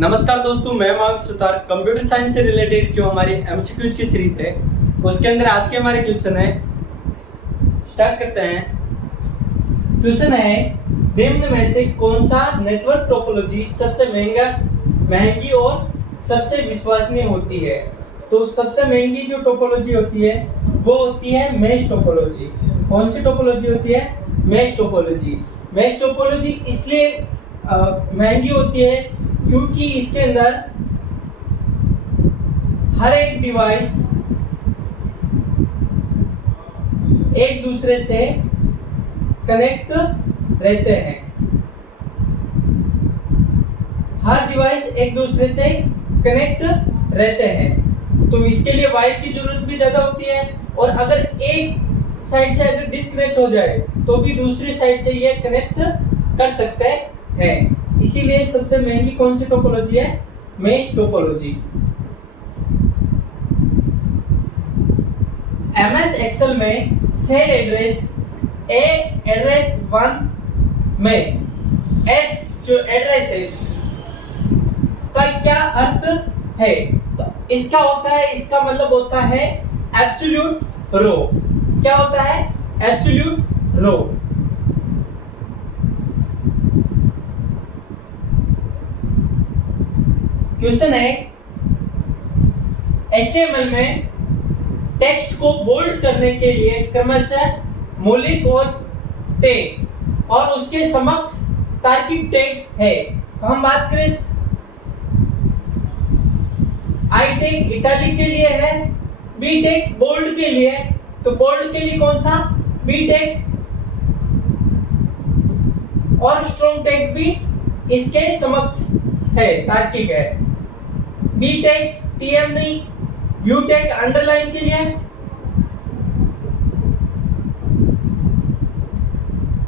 नमस्कार दोस्तों, मैं मानव सुतार। कंप्यूटर साइंस से रिलेटेड जो हमारी एमसीक्यूज की सीरीज है उसके अंदर आज के हमारे क्वेश्चन है। स्टार्ट करते हैं। क्वेश्चन है, निम्न में से कौन सा नेटवर्क टोपोलॉजी सबसे महंगी और सबसे विश्वसनीय होती है? तो सबसे महंगी जो टोपोलॉजी होती है वो होती है मैश टोपोलॉजी। कौन सी टोपोलॉजी होती है? Mesh topology. मैश टोपोलॉजी इसलिए महंगी होती है क्योंकि इसके अंदर हर एक डिवाइस एक दूसरे से कनेक्ट रहते हैं। हर डिवाइस एक दूसरे से कनेक्ट रहते हैं, तो इसके लिए वायर की जरूरत भी ज्यादा होती है। और अगर एक साइड से अगर डिस्कनेक्ट हो जाए तो भी दूसरी साइड से ये कनेक्ट कर सकते हैं। इसीलिए सबसे महंगी कौन सी टोपोलॉजी है? Mesh topology. एमएस एक्सेल में सेल एड्रेस 1 में एस जो एड्रेस है का क्या अर्थ है? तो इसका होता है, इसका मतलब होता है एब्सोल्यूट रो। क्या होता है? एब्सोल्यूट रो। क्वेश्चन है, HTML में टेक्स्ट को बोल्ड करने के लिए क्रमशः मौलिक और टैग और उसके समक्ष तार्किक टैग है। तो हम बात करें आई टैग इटैलिक के लिए है, बी टैग बोल्ड के लिए। तो बोल्ड के लिए कौन सा? B tag. और स्ट्रॉन्ग टैग भी इसके समक्ष है, तार्किक है। बी टैग TM नहीं, यू टैग अंडरलाइन के लिए,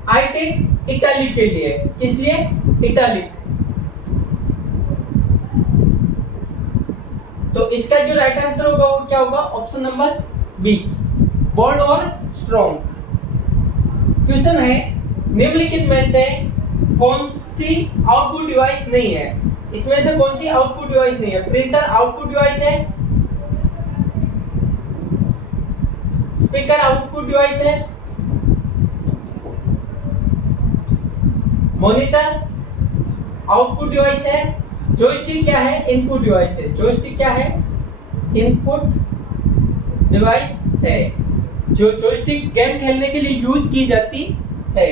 आई टैग इटैलिक के लिए। किस लिए? इटैलिक। तो इसका जो राइट आंसर होगा वो क्या होगा? ऑप्शन नंबर बी, बोल्ड और स्ट्रॉन्ग। क्वेश्चन है, निम्नलिखित में से कौन सी आउटपुट डिवाइस नहीं है? इसमें से कौन सी आउटपुट डिवाइस नहीं है? प्रिंटर आउटपुट डिवाइस है, स्पीकर आउटपुट डिवाइस है, मॉनिटर आउटपुट डिवाइस है, जॉयस्टिक क्या है? इनपुट डिवाइस है। जॉयस्टिक क्या है? इनपुट डिवाइस है, जो जॉयस्टिक गेम खेलने के लिए यूज की जाती है।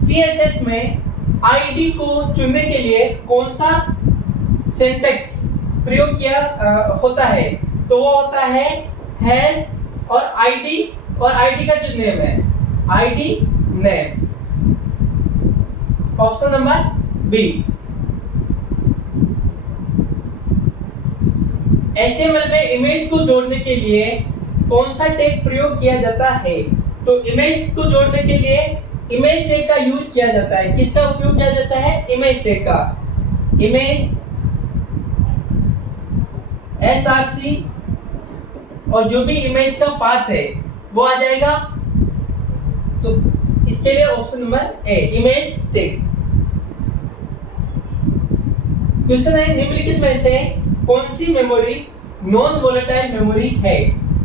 CSS में आईडी को चुनने के लिए कौन सा सिंटैक्स प्रयोग किया होता है? तो वो होता है हैश और आईडी, और आईडी का जो नेम है ID name. Option number B. HTML में इमेज को जोड़ने के लिए कौन सा टैग प्रयोग किया जाता है? तो इमेज को जोड़ने के लिए इमेज टैग का यूज किया जाता है। किसका उपयोग किया जाता है? इमेज टैग का। इमेज SRC, और जो भी इमेज का पाथ है वो आ जाएगा। तो इसके लिए option number A, image tag. Question है, निम्नलिखित में से कौन सी मेमोरी नॉन वोलेटाइल मेमोरी है?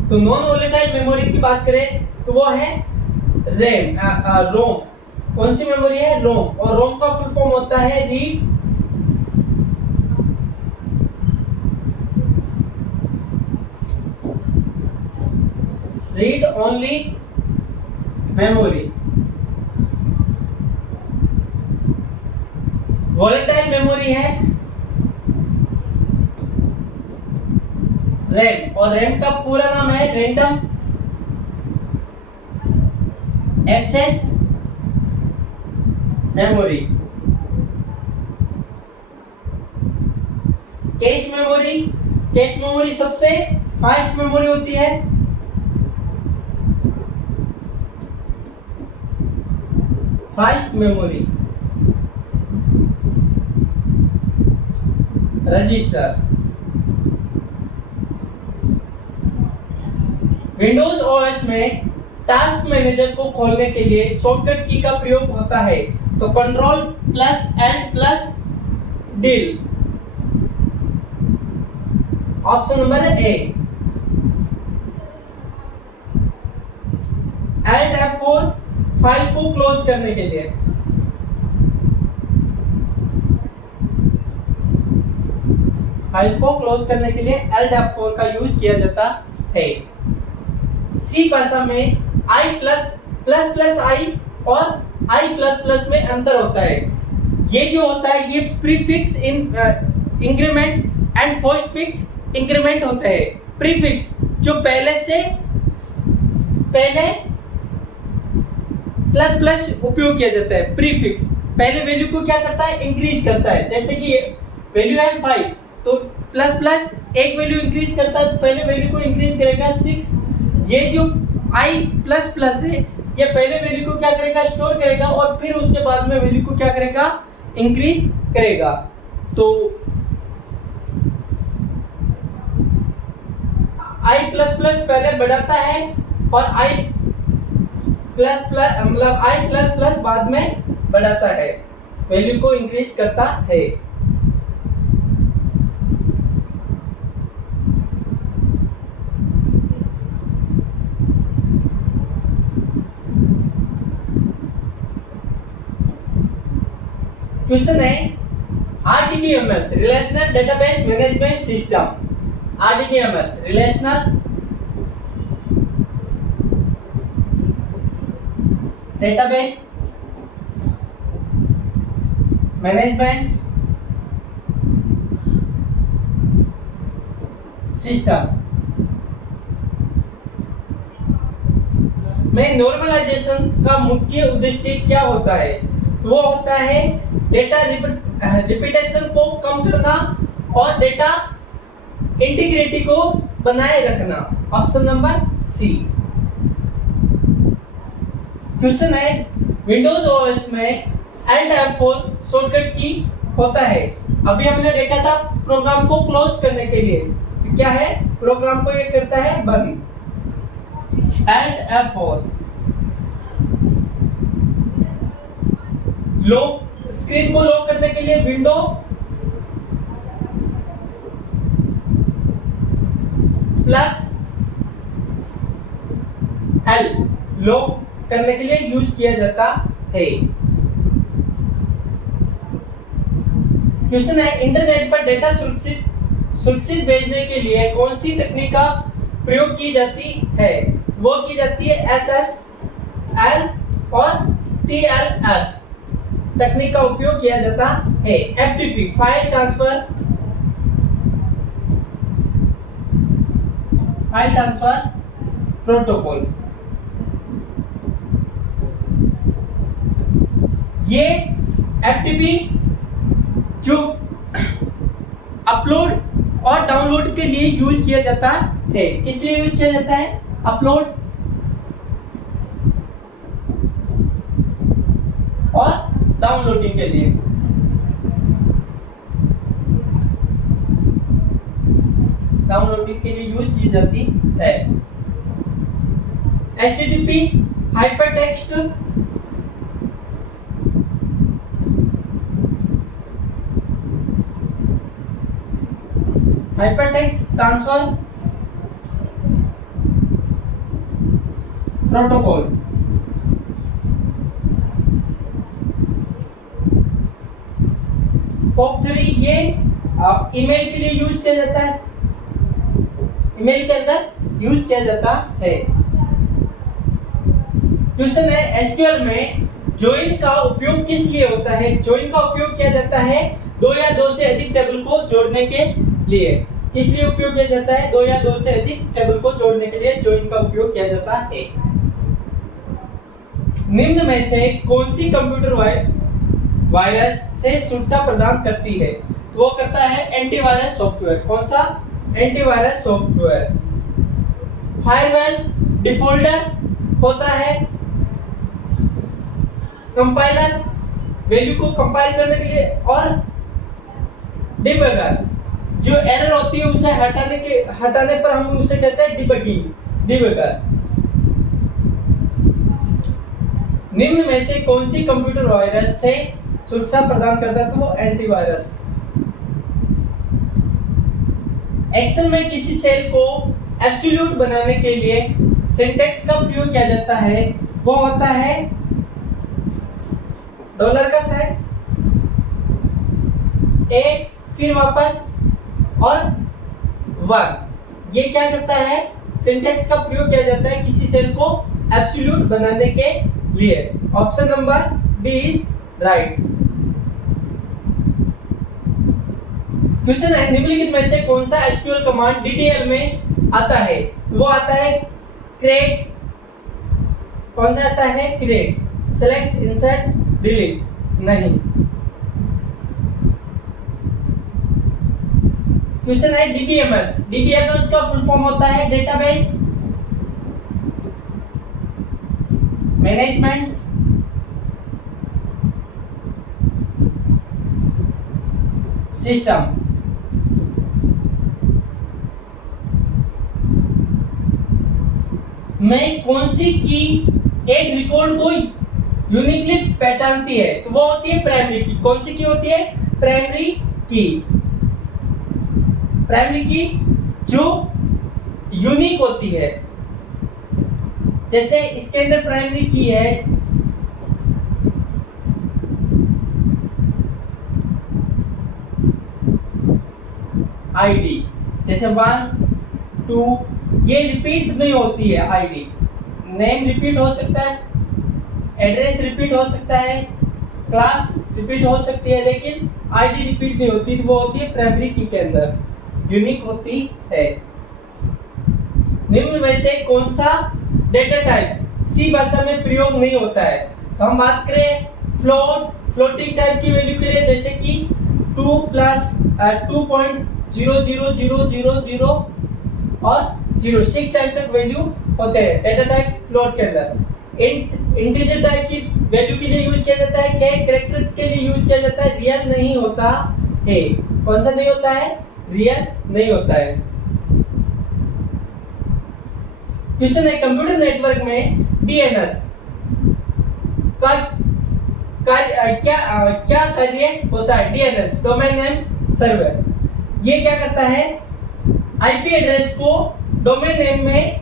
तो नॉन वोलेटाइल मेमोरी की बात करें तो वो है रोम। कौन सी मेमोरी है? रोम। और रोम का फुल फॉर्म होता है read only memory. Volatile memory है रैम, और रैम का पूरा नाम है random access memory. Cache memory, cache memory सबसे फास्ट मेमोरी होती है। Fast memory. Register. Windows OS में टास्क मैनेजर को खोलने के लिए शॉर्टकट की का प्रयोग होता है। तो control plus alt plus del, option number है ए। एल्ट F4 फाइल को क्लोज करने के लिए, फाइल को क्लोज करने के लिए एल्ट F4 का यूज किया जाता है। सी भाषा में I प्लस प्लस प्लस आई और I प्लस प्लस में अंतर होता है। ये जो होता है ये prefix increment and postfix increment होता है। प्रीफिक्स जो पहले प्लस प्लस उपयोग किया जाता है। प्रीफिक्स पहले वैल्यू को क्या करता है, इंक्रीज करता है। जैसे कि वैल्यू है 5 तो प्लस प्लस एक वैल्यू इंक्रीज करता है तो पहले वैल्यू को इंक्रीज करेगा 6। ये जो I प्लस प्लस है ये पहले वैल्यू को क्या करेगा, स्टोर करेगा और फिर उसके बाद में वैल्यू को क्या करेगा, इंक्रीज करेगा। तो I प्लस प्लस पहले बढ़ाता है और I प्लस प्लस मतलब I प्लस प्लस बाद में बढ़ाता है, वैल्यू को इंक्रीज करता है। क्वेश्चन है RDBMS relational database management system, RDBMS relational database management system में नॉर्मलाइजेशन का मुख्य उद्देश्य क्या होता है? वो होता है डेटा रिपीटेशन को कम करना और डेटा इंटीग्रिटी को बनाए रखना, ऑप्शन नंबर सी। क्वेश्चन है विंडोज ओएस में Alt F4 शॉर्टकट की होता है। अभी हमने देखा था प्रोग्राम को क्लोज करने के लिए, तो क्या है, प्रोग्राम को ये करता है बंद। Alt F4 लॉक, स्क्रीन को लॉक करने के लिए विंडो प्लस L लॉक करने के लिए यूज किया जाता है। क्वेश्चन है इंटरनेट पर डेटा सुरक्षित भेजने के लिए कौन सी तकनीक का प्रयोग की जाती है? वो की जाती है SSL और TLS तकनीक का उपयोग किया जाता है। FTP फाइल ट्रांसफर प्रोटोकॉल, ये FTP जो अपलोड और डाउनलोड के लिए यूज किया जाता है। किस लिए यूज किया जाता है? अपलोड और डाउनलोडिंग के लिए। डाउनलोडिंग के लिए यूज की जाती है। HTTP hypertext transfer protocol, POP3 ये ईमेल के लिए यूज किया जाता है, ईमेल के अंदर यूज किया जाता है। क्वेश्चन है एसक्यूएल में जॉइन का उपयोग किस लिए होता है? जॉइन का उपयोग किया जाता है दो या दो से अधिक टेबल को जोड़ने के लिए। किस लिए उपयोग किया जाता है? दो या दो से अधिक टेबल को जोड़ने के लिए जॉइन का उपयोग किया जाता है। निम्न में से कौन सी कंप्यूटर वायरस से सुरक्षा प्रदान करती है? तो वो करता है एंटीवायरस सॉफ्टवेयर। कौन सा? Antivirus software. फायरवॉल डिफॉल्टर होता है, कंपाइलर वैल्यू को कंपाइल करने के लिए, और डिबगर जो एरर होती है उसे हटाने पर हम उसे कहते हैं डिबगिंग, डिबगर। निम्न में से कौन सी कंप्यूटर वायरस से सुरक्षा प्रदान करता है? तो वो एंटीवायरस। एक्सेल में किसी सेल को एब्सोल्यूट बनाने के लिए सिंटैक्स का प्रयोग किया जाता है, वो होता है डॉलर का साइन, ए, फिर वापस और 1। ये क्या करता है? सिंटैक्स का प्रयोग किया जाता है किसी सेल को एब्सोल्यूट बनाने के लिए। Option number D is right. Question है, निम्नलिखित में से कौन सा एसक्यूएल कमांड डीडीएल में आता है? वो आता है क्रिएट। कौन सा आता है? क्रिएट। सेलेक्ट, इंसर्ट, डिलीट नहीं। क्वेश्चन है डीबीएमएस। डीबीएमएस का फुल फॉर्म होता है डेटाबेस मैनेजमेंट सिस्टम। में कौन सी की एक रिकॉर्ड को यूनिकली पहचानती है? तो वो होती है प्राइमरी की। कौन सी की होती है? प्राइमरी की। प्राइमरी की जो यूनिक होती है। जैसे इसके अंदर प्राइमरी की है आईडी, जैसे 1 2, ये रिपीट नहीं होती है। आईडी नेम रिपीट हो सकता है, एड्रेस रिपीट हो सकता है, क्लास रिपीट हो सकती है, लेकिन आईडी रिपीट नहीं होती। तो वो होती है प्राइमरी की के अंदर यूनिक होती है। निम्न में से कौन सा डेटा टाइप सी भाषा में प्रयोग नहीं होता है? तो हम बात करें फ्लोटिंग टाइप की वैल्यू के लिए, जैसे कि 2 प्लस 2.00000 और 06 टाइप तक वैल्यू होते हैं डेटा टाइप फ्लोट के अंदर। इंटीजर टाइप की वैल्यू के लिए यूज किया जाता है, कैरेक्टर के लिए यूज किया जाता है, रियल नहीं होता है। कौन सा नहीं होता है? रियल नहीं होता है। क्वेश्चन है, कंप्यूटर नेटवर्क में डीएनएस का क्या कार्य होता है? डीएनएस डोमेन नेम सर्वर, ये क्या करता है? आईपी एड्रेस को डोमेन नेम में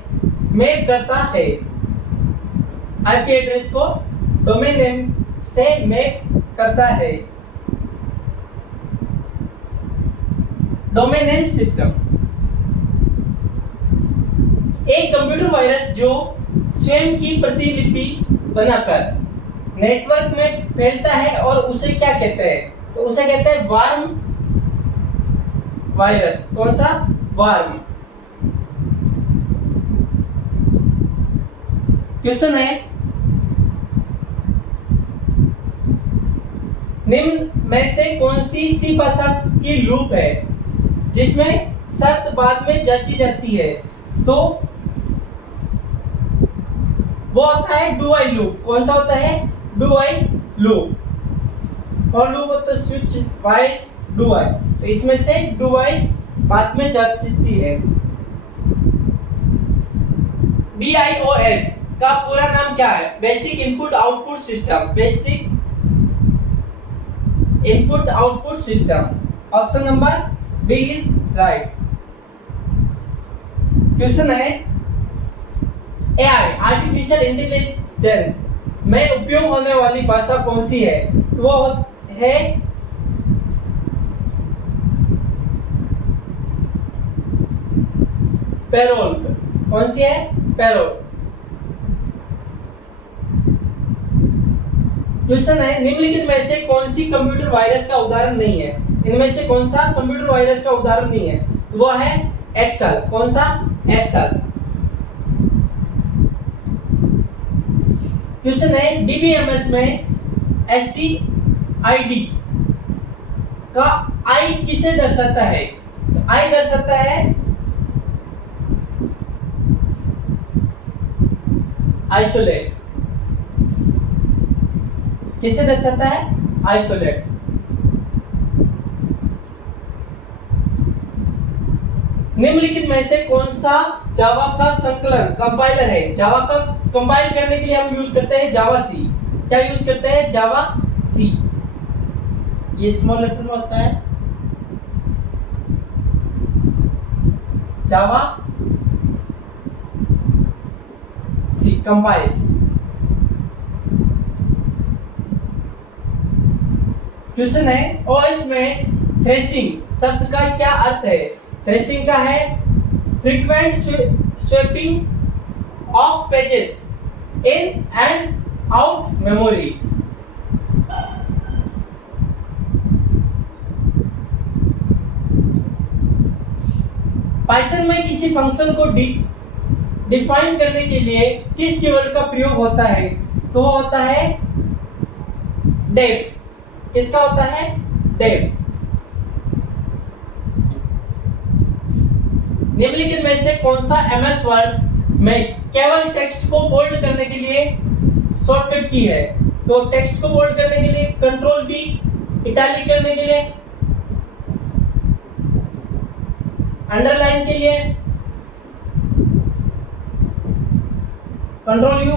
मैप करता है। आईपी एड्रेस को डोमेन नेम से मैप करता है। Domain name system. एक कंप्यूटर वायरस जो स्वयं की प्रतिलिपि बनाकर नेटवर्क में फैलता है और उसे क्या कहते हैं? तो उसे कहते हैं वार्म वायरस। कौन सा? वार्म। क्वेश्चन है, निम्न में से कौन सी सी भाषा की लूप है जिसमें शर्त बाद में जांची जाती है? तो वो होता है डू व्हाइल लूप। कौन सा होता है? Do while loop. और लूप होता है स्विच व्हाइल डू व्हाइल। तो इसमें से डू व्हाइल बाद में जांचती है। BIOS का पूरा नाम क्या है? Basic input output system. Basic input output system. Option number B is right. Question है, AI आर्टिफिशियल इंटेलिजेंस में उपयोग होने वाली भाषा कौन सी है? तो वो है पैरोल। कौन सी है? पैरोल। क्वेश्चन है, निम्नलिखित में से कौन सी कंप्यूटर वायरस का उदाहरण नहीं है? इनमें से कौन सा कंप्यूटर वायरस का उदाहरण नहीं है? वो है एक्सेल। कौन सा? एक्सेल। क्वेश्चन है, डीबीएमएस में SCID का आई किसे दर्शाता है? तो आई दर्शाता है आइसोलेट। किसे दर्शाता है? आइसोलेट। निम्नलिखित में से कौन सा जावा का संकलन कंपाइलर है? जावा का कंपाइल करने के लिए हम यूज करते हैं जावा सी। क्या यूज करते हैं, जावा सी, ये स्मॉल लेटर में होता है जावा सी कंपाइल। क्वेश्चन है ओएस में थ्रेशिंग शब्द का क्या अर्थ है। थ्रेशिंग का है frequent swapping of pages in and out memory. Python में किसी फंक्शन को डिफाइन करने के लिए किस कीवर्ड का प्रयोग होता है, तो वो होता है डेफ। किसका होता है, डेफ। निम्नलिखित में से कौन सा एमएस वर्ड में केवल टेक्स्ट को बोल्ड करने के लिए शॉर्टकट की है, तो टेक्स्ट को बोल्ड करने के लिए कंट्रोल बी, इटैलिक करने के लिए अंडरलाइन के लिए कंट्रोल यू।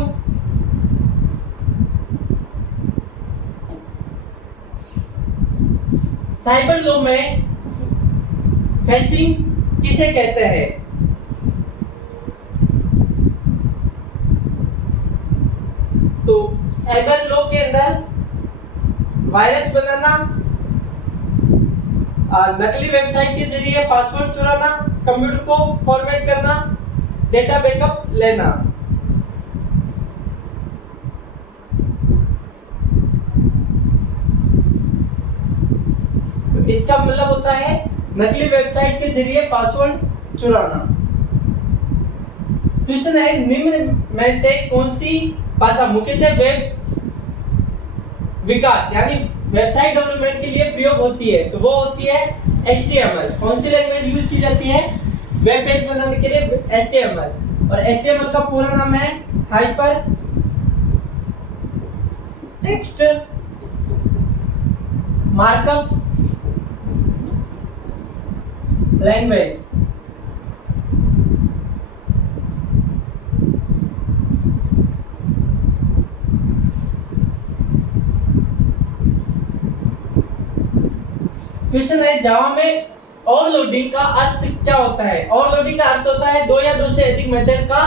साइबर लॉ में फेसिंग किसे कहते हैं, तो साइबर लॉ के अंदर वायरस बनाना, नकली वेबसाइट के जरिए पासवर्ड चुराना, कंप्यूटर को फॉर्मेट करना, डेटा बैकअप लेना। तो इसका मतलब होता है नकली वेबसाइट के जरिए पासवर्ड चुराना। क्वेश्चन है निम्न में से कौन सी भाषा मुख्यतः वेब विकास यानी वेबसाइट डेवलपमेंट के लिए प्रयोग होती है, तो वो होती है HTML। कौन सी लैंग्वेज यूज की जाती है वेब पेज बनाने के लिए, HTML। और HTML का पूरा नाम है hyper text markup language. Question है जावा में ओवरलोडिंग का अर्थ क्या होता है। ओवरलोडिंग का अर्थ होता है दो या दो से अधिक मेथड का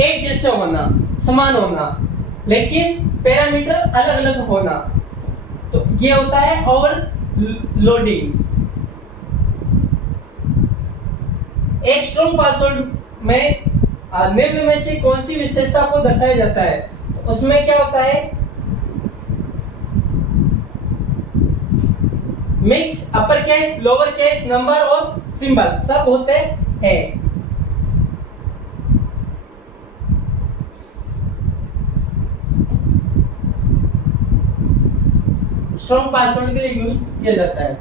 एक जैसा होना, समान होना, लेकिन पैरामीटर अलग अलग होना, तो ये होता है ओवरलोडिंग। एक स्ट्रॉन्ग पासवर्ड में निम्न में से कौन सी विशेषता को दर्शाया जाता है, तो उसमें क्या होता है mix, upper case, lower case, number और सिंबल सब होते हैं। स्ट्रॉन्ग पासवर्ड के लिए यूज किया जाता है।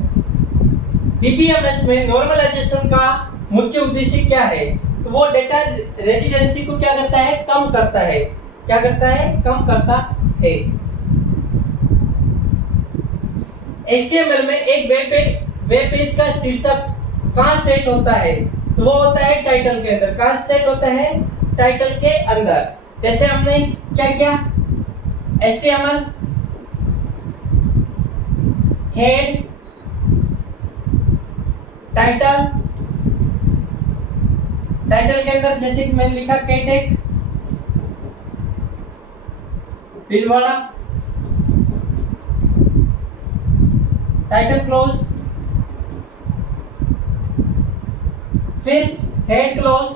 डीबीएमएस में नॉर्मलाइजेशन का मुख्य उद्देश्य क्या है, तो वो डेटा रेजिडेंसी को क्या करता है, कम करता है। क्या करता है, कम करता है। HTML में एक वेब पेज का शीर्षक कहाँ सेट होता है, तो वो होता है टाइटल के अंदर। कहाँ सेट होता है, टाइटल के अंदर। जैसे हमने क्या किया, HTML हेड टाइटल, टाइटल के अंदर जैसे कि मैंने लिखा कैटेक भीलवाड़ा, टाइटल क्लोज, फिर हेड क्लोज,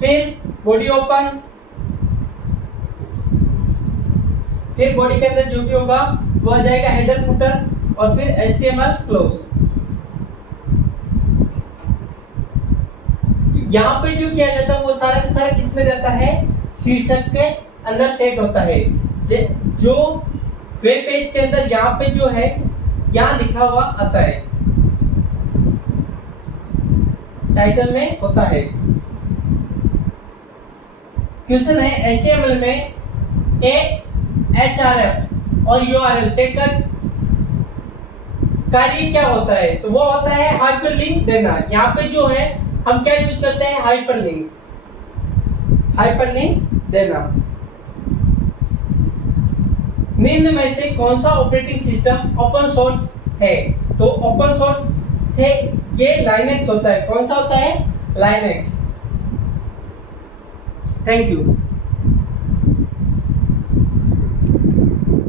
फिर बॉडी ओपन, फिर बॉडी के अंदर जो भी होगा वो आ जाएगा हेडर फुटर, और फिर HTML क्लोज। यहाँ पे जो किया जाता है वो सारा का सारा किस में जाता है, शीर्षक के अंदर सेट होता है। जो वेब पेज के अंदर यहाँ पे जो है यहाँ लिखा हुआ आता है, टाइटल में होता है। क्वेश्चन है HTML में href और URL टैग का कार्य क्या होता है, तो वो होता है हाइपरलिंक देना। यहाँ पे जो है हम क्या यूज करते हैं, हाइपरलिंक देना। निम्न में से कौन सा ऑपरेटिंग सिस्टम ओपन सोर्स है? तो ओपन सोर्स है ये लाइनेक्स होता है। कौन सा होता है? लाइनेक्स। Thank you.